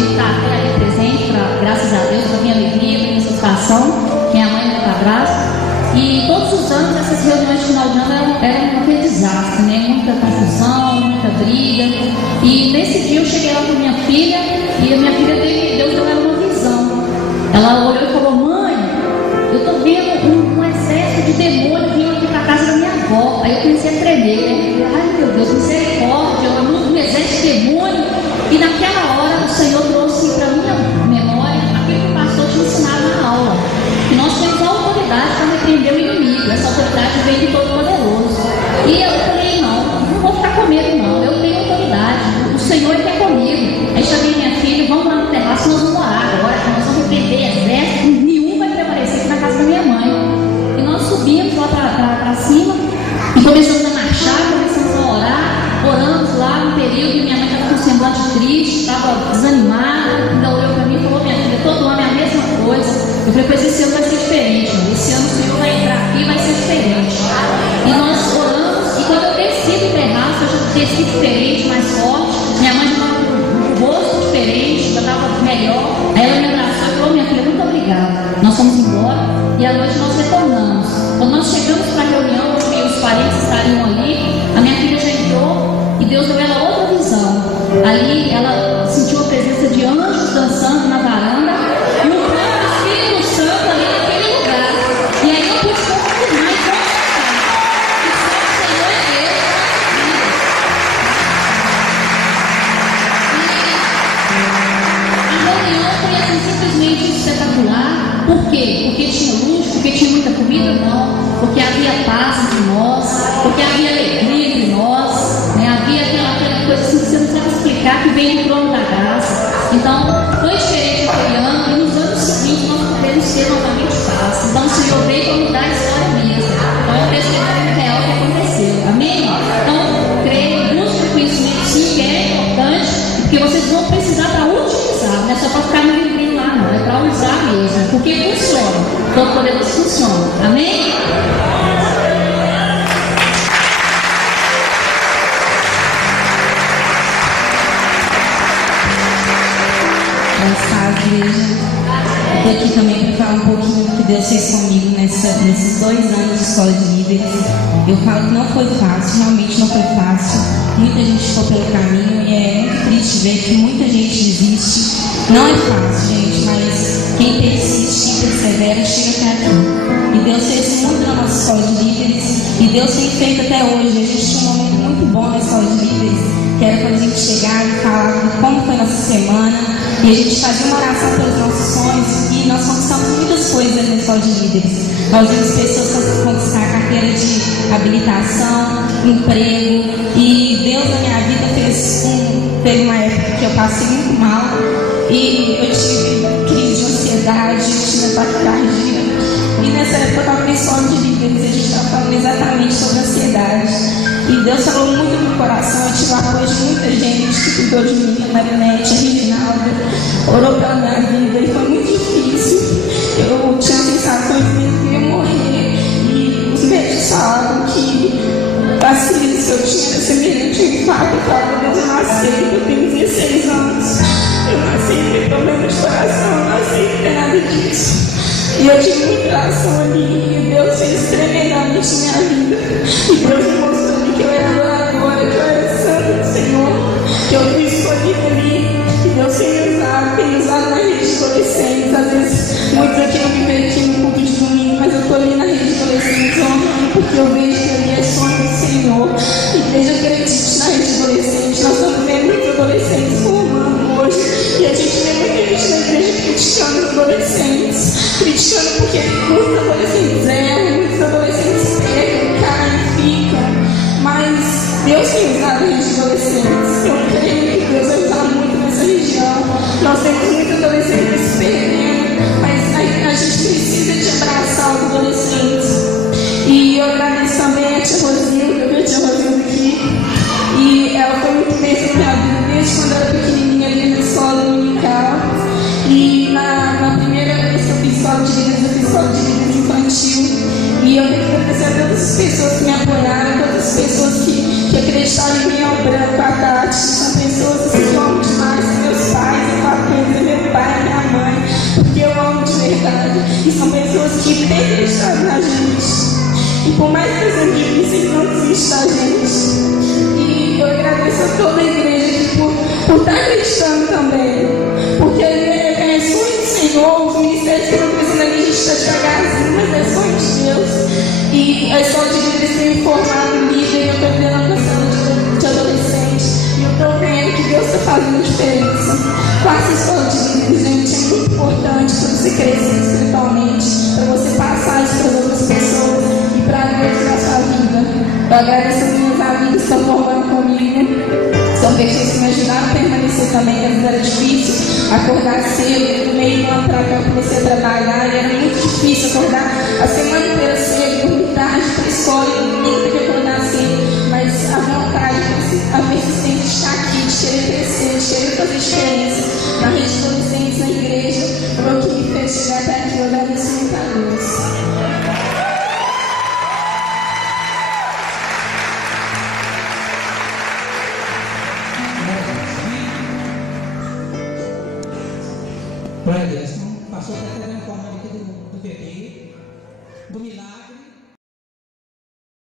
de estar até aí presente, graças a Deus, para minha alegria, para minha satisfação, que é a mãe do meu padrasto. E todos os anos essas reuniões de final de ano eram aquele desastre, né? Muita confusão, muita briga. E nesse dia eu cheguei lá com minha filha, e a minha filha Deus deu ela uma visão. Ela olhou e falou: mãe, eu estou vendo um exército de demônio vindo aqui para a casa da minha avó. Aí eu comecei a tremer, né? Ai meu Deus, misericórdia, um exército de demônio. E naquela hora o Senhor trouxe para minha memória aquilo que o pastor tinha ensinado na aula, que nós temos a autoridade para repreender o inimigo. Essa autoridade vem de Todo-Poderoso. E eu falei: não vou ficar com medo não, eu tenho autoridade, o Senhor é que é comigo. Aí chamei minha filha: vamos lá no terraço, nós vamos orar agora, nós vamos repreender exército, nenhum vai prevalecer aqui na casa da minha mãe. E nós subimos lá para cima e começamos a marchar, começamos a orar, oramos lá no período e minha mãe estava com um semblante triste, estava desanimada, ainda olhou para mim e falou: minha filha, todo ano é a mesma coisa. Eu falei: pois esse ano vai ser diferente, esse ano o Senhor vai entrar aqui e vai ser diferente. E nós oramos, e quando eu desci do terraço, eu já desci diferente, mais forte. Minha mãe estava com um rosto diferente, já estava melhor. Aí ela me abraçou e falou: minha filha, muito obrigada. Nós fomos embora e à noite nós retornamos. Quando nós chegamos para a reunião, porque os parentes estariam ali, a minha filha já entrou e Deus deu ela outra visão. Ali ela sentiu a presença de anjos dançando na varanda e o próprio Espírito Santo ali naquele lugar. E aí eu pude confirmar e constatar que só o Senhor é Deus na vida. E a reunião foi assim simplesmente espetacular. Por quê? Porque tinha luz, porque tinha muita comida? Não. Porque havia paz entre nós, porque havia alegria entre nós, né? Havia aquela coisa assim que você não sabe explicar, que vem do trono da graça. Então, foi diferente aquele ano, e nos anos seguintes nós podemos ter novamente paz. Então, o Senhor veio para mudar a história mesmo. Então, é o testemunho real que aconteceu. Amém? Então, creio, busque o conhecimento, sim, que é importante, porque vocês vão precisar para utilizar, não é só para ficar no livrinho lá, não, é para usar mesmo, porque funciona. Todo poderoso funciona. Amém? Igreja, eu estou aqui também para falar um pouquinho do que Deus fez comigo nesses 2 anos de escola de líderes. Eu falo que não foi fácil, realmente não foi fácil. Muita gente ficou pelo caminho e é muito triste ver que muita gente desiste. Não é fácil, gente, mas quem persiste, quem persevera, chega até aqui. E Deus fez muito na nossa escola de líderes e Deus tem feito até hoje. A gente tinha um momento muito bom na escola de líderes, que era quando a gente chegar e falar como foi nossa semana. E a gente fazia uma oração pelos nossos sonhos e nós conquistamos muitas coisas na escola de líderes. Nós vimos pessoas conquistar a carteira de habilitação, emprego. E Deus na minha vida teve uma época que eu passei muito mal e eu tive crise de ansiedade, tive taquicardia. E nessa época eu estava na escola de líderes e a gente estava falando exatamente sobre ansiedade. E Deus falou muito no meu coração. Eu tive o apoio de muita gente que cuidou de mim, a Marinete, a Reginalda, orou pela minha vida e foi muito difícil. Eu tinha sensações de que eu ia morrer e os médicos falaram que a ciência eu tinha semelhante a um infarto. Eu falava: Deus, eu nasci, eu tenho 16 anos, eu nasci sem problema de coração, eu nasci sem ter nada disso. E eu tive muita oração ali e Deus fez tremendamente minha vida. E Deus me mostrou que eu era adoradora, que eu era santa do Senhor, que eu fui escolhida ali. E Deus tem me usado na rede de adolescentes. Às vezes, muitos aqui não me veem aqui no culto de domingo, mas eu estou ali na rede de adolescentes honrando, porque eu vejo que ali é sonho do Senhor. Igreja Acredite na rede de adolescentes. Nós estamos vendo muitos adolescentes formando hoje. E a gente vê muita gente na igreja criticando os adolescentes. Criticando porque muitos adolescentes erram, muitos adolescentes pegam, caem, ficam. Mas Deus tem usado a rede de adolescentes. Eu creio que Deus vai usar muito nessa região. Nós temos muitos adolescentes se perdendo, mas a gente precisa de abraçar os adolescentes. E eu agradeço também a tia Rosilda, eu vi a tia Rosilda aqui. E ela foi muito bem na minha vida desde quando eu era pequenininha ali na escola dominical. E na primeira vez que eu fiz escola de líderes infantil. E eu tenho que agradecer a todas as pessoas que me apoiaram, todas as pessoas que acreditaram em mim, ao branco, à Tati. São pessoas que eu amo demais, meus pais, a que são pessoas que têm acreditado na gente. E por mais que seja difícil, eles não desistem da gente. E eu agradeço a toda a igreja por estar acreditando também. Porque é sonho do Senhor, os ministérios que estão crescendo ali, a gente está devagarzinho, mas é sonho de Deus. E a escola de líderes tem formado líder, eu estou vendo a sala de adolescente. E eu estou vendo que Deus está fazendo diferença. Faça a escola de líderes, gente, é muito importante para você crescer espiritualmente, para você passar isso para outras pessoas e para Deus na sua vida. Eu agradeço as minhas amigas que estão formando comigo. São pessoas que me ajudaram a permanecer também, que às vezes era difícil acordar cedo, no meio do ano para cá eu comecei a trabalhar e era muito difícil acordar a semana inteira cedo, dormir tarde para a escola e domingo ter que acordar cedo, mas a vontade, a persistência de estar aqui, de querer crescer, de querer fazer diferença na rede de adolescentes, na igreja, foi o que me fez chegar até aqui. Eu agradeço muito a Deus. Glória a Deus. Passou até a informar aqui do VP, do milagre.